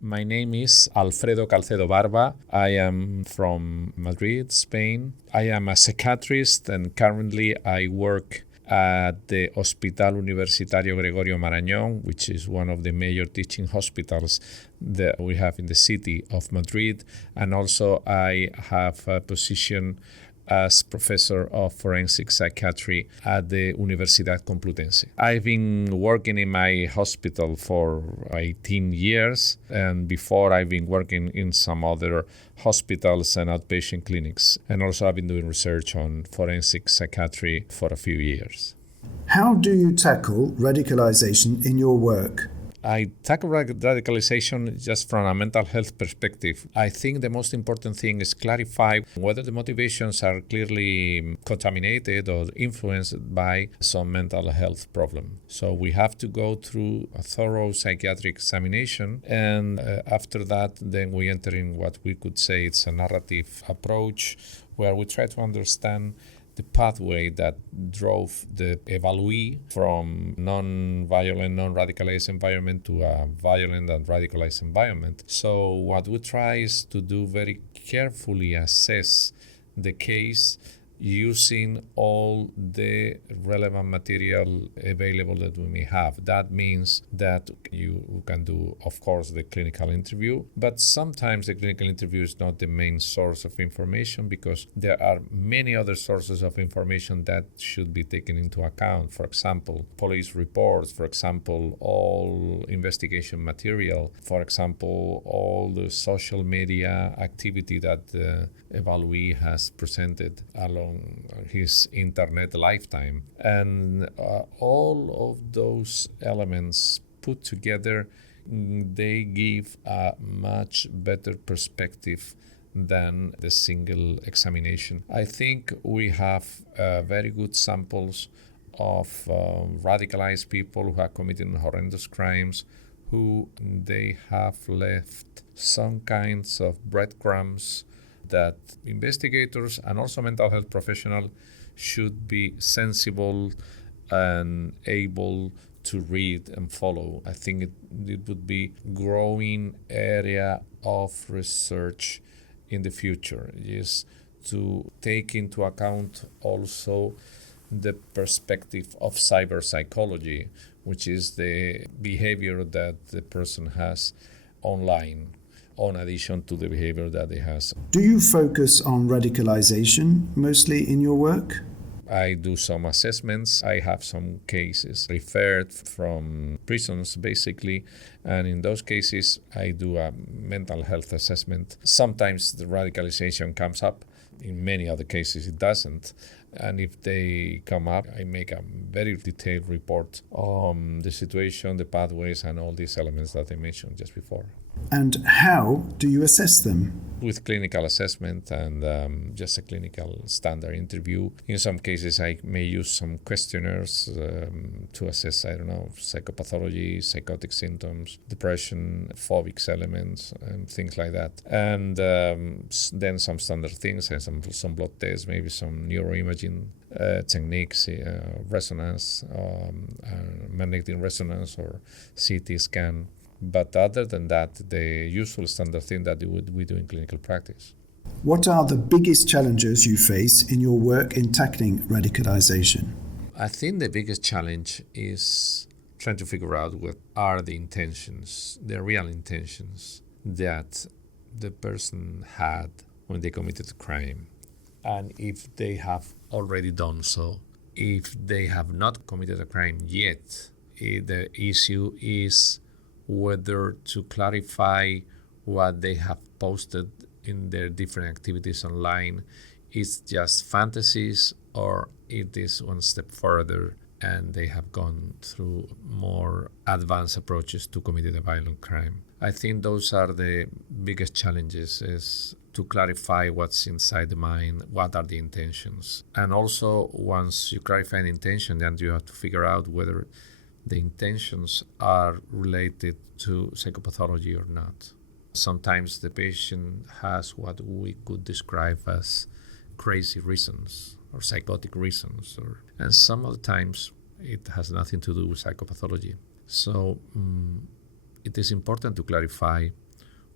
My name is Alfredo Calcedo Barba. I am from Madrid, Spain. I am a psychiatrist and currently I work at the Hospital Universitario Gregorio Marañón, which is one of the major teaching hospitals that we have in the city of Madrid. And also I have a position as professor of forensic psychiatry at the Universidad Complutense. I've been working in my hospital for 18 years, and before I've been working in some other hospitals and outpatient clinics. And also I've been doing research on forensic psychiatry for a few years. How do you tackle radicalization in your work? I tackle radicalization just from a mental health perspective. I think the most important thing is clarify whether the motivations are clearly contaminated or influenced by some mental health problem. So we have to go through a thorough psychiatric examination, and after that, then we enter in what we could say it's a narrative approach, where we try to understand the pathway that drove the evaluee from non-violent, non-radicalized environment to a violent and radicalized environment. So what we try is to do very carefully assess the case using all the relevant material available that we may have. That means that you can do, of course, the clinical interview, but sometimes the clinical interview is not the main source of information because there are many other sources of information that should be taken into account. For example, police reports, for example, all investigation material, for example, all the social media activity that the evaluee has presented along his internet lifetime. And all of those elements put together, they give a much better perspective than the single examination. I think we have very good samples of radicalized people who are committing horrendous crimes, who they have left some kinds of breadcrumbs that investigators and also mental health professionals should be sensible and able to read and follow. I think it would be a growing area of research in the future, is to take into account also the perspective of cyber psychology, which is the behavior that the person has online, in addition to the behavior that he has. Do you focus on radicalization mostly in your work? I do some assessments. I have some cases referred from prisons, basically, and in those cases, I do a mental health assessment. Sometimes the radicalization comes up. In many other cases, it doesn't. And if they come up, I make a very detailed report on the situation, the pathways, and all these elements that I mentioned just before. And how do you assess them? With clinical assessment and just a clinical standard interview. In some cases, I may use some questionnaires to assess, psychopathology, psychotic symptoms, depression, phobic elements, and things like that. And then some standard things, and some blood tests, maybe some neuroimaging techniques, resonance, magnetic resonance, or CT scan. But other than that, the usual standard thing that we do in clinical practice. What are the biggest challenges you face in your work in tackling radicalization? I think the biggest challenge is trying to figure out what are the intentions, the real intentions that the person had when they committed a crime. And if they have already done so, if they have not committed a crime yet, the issue is whether to clarify what they have posted in their different activities online is just fantasies, or it is one step further and they have gone through more advanced approaches to committing a violent crime. I think those are the biggest challenges, is to clarify what's inside the mind, what are the intentions. And also, once you clarify the intention, then you have to figure out whether the intentions are related to psychopathology or not. Sometimes the patient has what we could describe as crazy reasons or psychotic reasons, and some of the times it has nothing to do with psychopathology. So it is important to clarify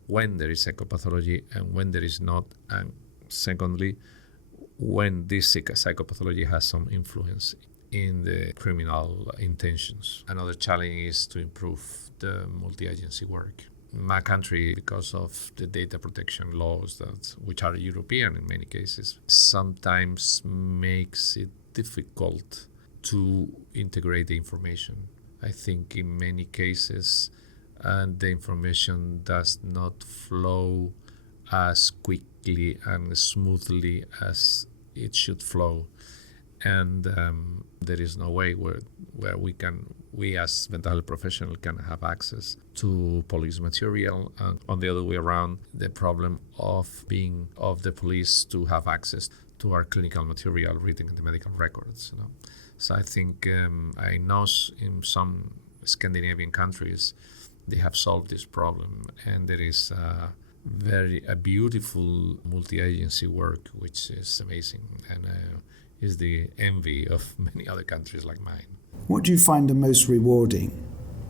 when there is psychopathology and when there is not, and secondly, when this psychopathology has some influence in the criminal intentions. Another challenge is to improve the multi-agency work. My country, because of the data protection laws which are European in many cases, sometimes makes it difficult to integrate the information. I think in many cases the information does not flow as quickly and smoothly as it should flow. And there is no way where we as mental health professionals can have access to police material. And on the other way around, the problem of the police to have access to our clinical material written in the medical records. So I think I know in some Scandinavian countries they have solved this problem, and there is a beautiful multi-agency work which is amazing and is the envy of many other countries like mine. What do you find the most rewarding?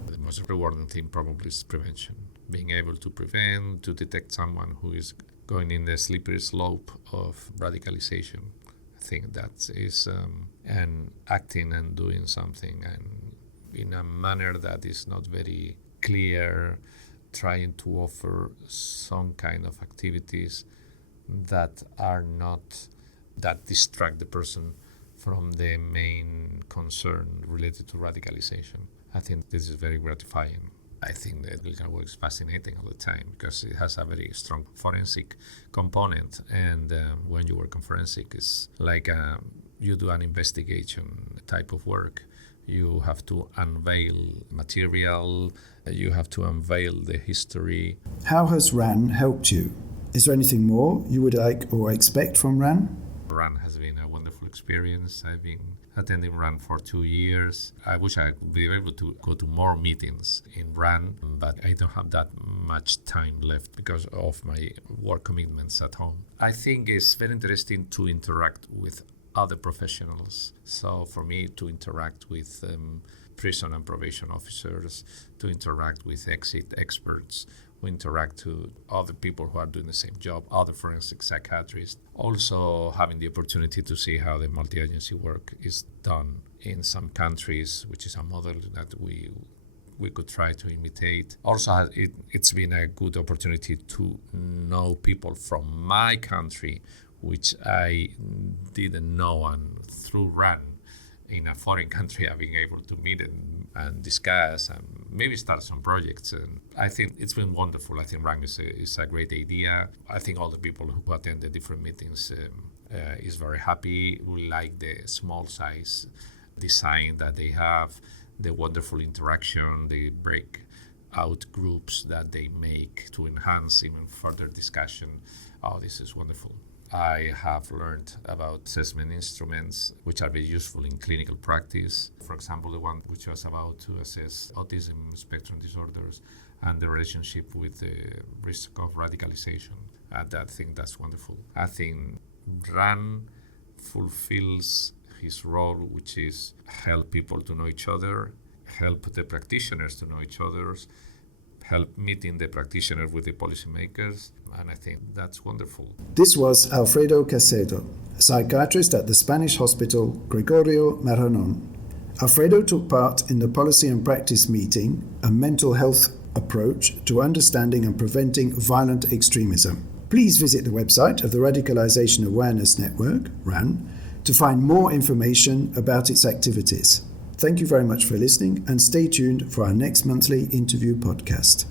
The most rewarding thing probably is prevention. Being able to prevent, to detect someone who is going in the slippery slope of radicalization. I think that is and acting and doing something and in a manner that is not very clear, trying to offer some kind of activities that are not, that distract the person from the main concern related to radicalization. I think this is very gratifying. I think that clinical work is fascinating all the time because it has a very strong forensic component. And when you work on forensic, it's like you do an investigation type of work. You have to unveil material, you have to unveil the history. How has RAN helped you? Is there anything more you would like or expect from RAN? RAN has been a wonderful experience. I've been attending RAN for 2 years. I wish I would be able to go to more meetings in RAN, but I don't have that much time left because of my work commitments at home. I think it's very interesting to interact with other professionals. So for me to interact with prison and probation officers, to interact with exit experts, who interact to other people who are doing the same job, other forensic psychiatrists. Also having the opportunity to see how the multi-agency work is done in some countries, which is a model that we could try to imitate. Also, it's been a good opportunity to know people from my country, which I didn't know, and through RAN in a foreign country, I've been able to meet and discuss and maybe start some projects. And I think it's been wonderful. I think RAN is a great idea. I think all the people who attend the different meetings is very happy. We like the small size design that they have, the wonderful interaction, the breakout groups that they make to enhance even further discussion. Oh, this is wonderful. I have learned about assessment instruments which are very useful in clinical practice. For example, the one which was about to assess autism spectrum disorders and the relationship with the risk of radicalization. I think that's wonderful. I think RAN fulfills his role, which is help people to know each other, help the practitioners to know each other, help meeting the practitioner with the policymakers, and I think that's wonderful. This was Alfredo Calcedo, a psychiatrist at the Spanish hospital Gregorio, Marañón. Alfredo took part in the Policy and Practice meeting, a mental health approach to understanding and preventing violent extremism. Please visit the website of the Radicalization Awareness Network, RAN, to find more information about its activities. Thank you very much for listening, and stay tuned for our next monthly interview podcast.